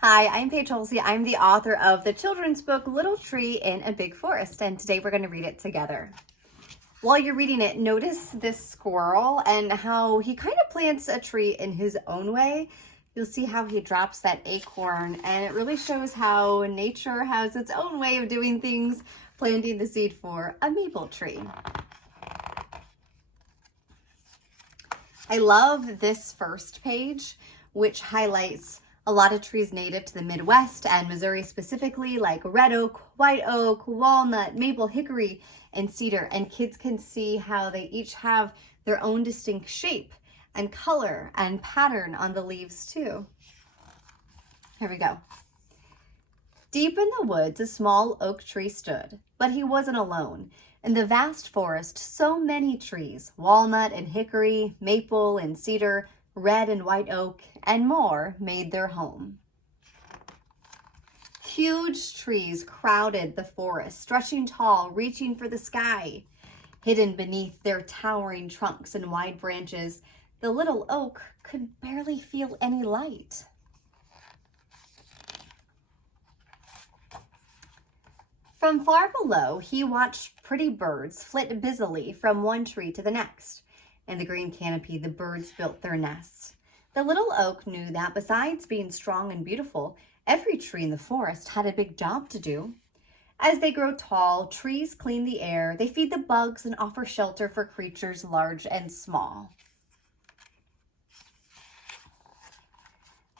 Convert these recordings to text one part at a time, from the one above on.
Hi, I'm Paige Hulsey. I'm the author of the children's book, Little Tree in a Big Forest, and today we're going to read it together. While you're reading it, notice this squirrel and how he kind of plants a tree in his own way. You'll see how he drops that acorn, and it really shows how nature has its own way of doing things, planting the seed for a maple tree. I love this first page, which highlights a lot of trees native to the Midwest and Missouri specifically, like red oak, white oak, walnut, maple, hickory, and cedar. And kids can see how they each have their own distinct shape and color and pattern on the leaves too. Here we go. Deep in the woods, a small oak tree stood, but he wasn't alone. In the vast forest, so many trees, walnut and hickory, maple and cedar, red and white oak, and more made their home. Huge trees crowded the forest, stretching tall, reaching for the sky. Hidden beneath their towering trunks and wide branches, the little oak could barely feel any light. From far below, he watched pretty birds flit busily from one tree to the next. In the green canopy, the birds built their nests. The little oak knew that besides being strong and beautiful, every tree in the forest had a big job to do. As they grow tall, trees clean the air, they feed the bugs and offer shelter for creatures large and small.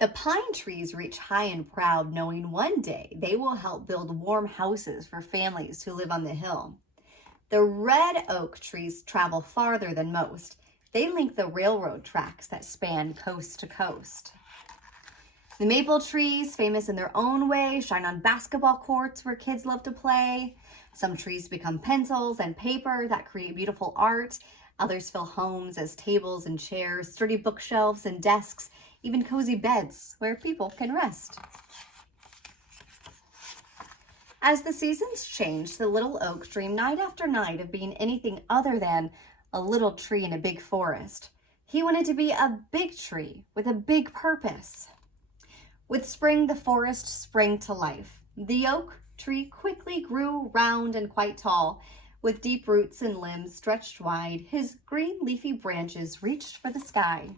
The pine trees reach high and proud, knowing one day they will help build warm houses for families who live on the hill. The red oak trees travel farther than most. They link the railroad tracks that span coast to coast. The maple trees, famous in their own way, shine on basketball courts where kids love to play. Some trees become pencils and paper that create beautiful art. Others fill homes as tables and chairs, sturdy bookshelves and desks, even cozy beds where people can rest. As the seasons changed, the little oak dreamed night after night of being anything other than a little tree in a big forest. He wanted to be a big tree with a big purpose. With spring, the forest sprang to life. The oak tree quickly grew round and quite tall. With deep roots and limbs stretched wide, his green leafy branches reached for the sky.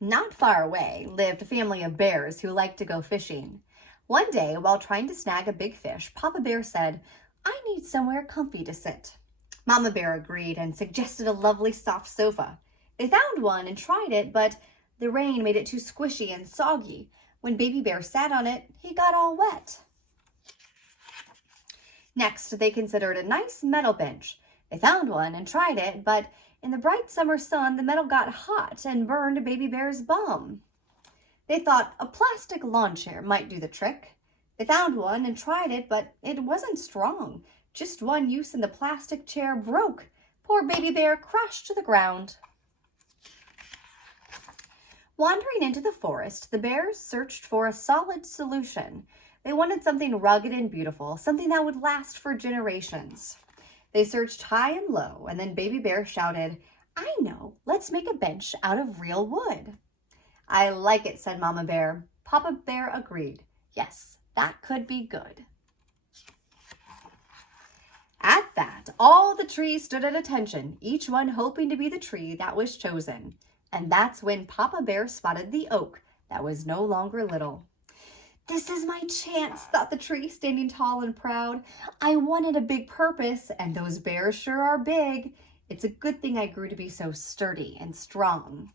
Not far away lived a family of bears who liked to go fishing. One day, while trying to snag a big fish, Papa Bear said, "I need somewhere comfy to sit." Mama Bear agreed and suggested a lovely soft sofa. They found one and tried it, but the rain made it too squishy and soggy. When Baby Bear sat on it, he got all wet. Next, they considered a nice metal bench. They found one and tried it, but in the bright summer sun, the metal got hot and burned Baby Bear's bum. They thought a plastic lawn chair might do the trick. They found one and tried it, but it wasn't strong. Just one use and the plastic chair broke. Poor Baby Bear crashed to the ground. Wandering into the forest, the bears searched for a solid solution. They wanted something rugged and beautiful, something that would last for generations. They searched high and low, and then Baby Bear shouted, "I know, let's make a bench out of real wood." "I like it," said Mama Bear. Papa Bear agreed. Yes, that could be good. At that, all the trees stood at attention, each one hoping to be the tree that was chosen. And that's when Papa Bear spotted the oak that was no longer little. "This is my chance," thought the tree, standing tall and proud. "I wanted a big purpose, and those bears sure are big. It's a good thing I grew to be so sturdy and strong."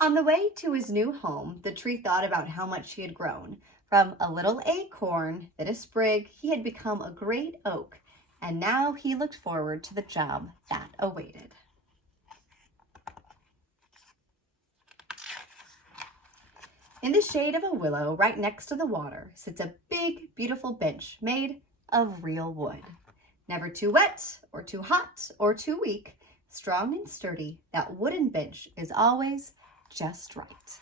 On the way to his new home, the tree thought about how much he had grown. From a little acorn, then a sprig, he had become a great oak, and now he looked forward to the job that awaited. In the shade of a willow right next to the water sits a big, beautiful bench made of real wood. Never too wet or too hot or too weak, strong and sturdy, that wooden bench is always just right.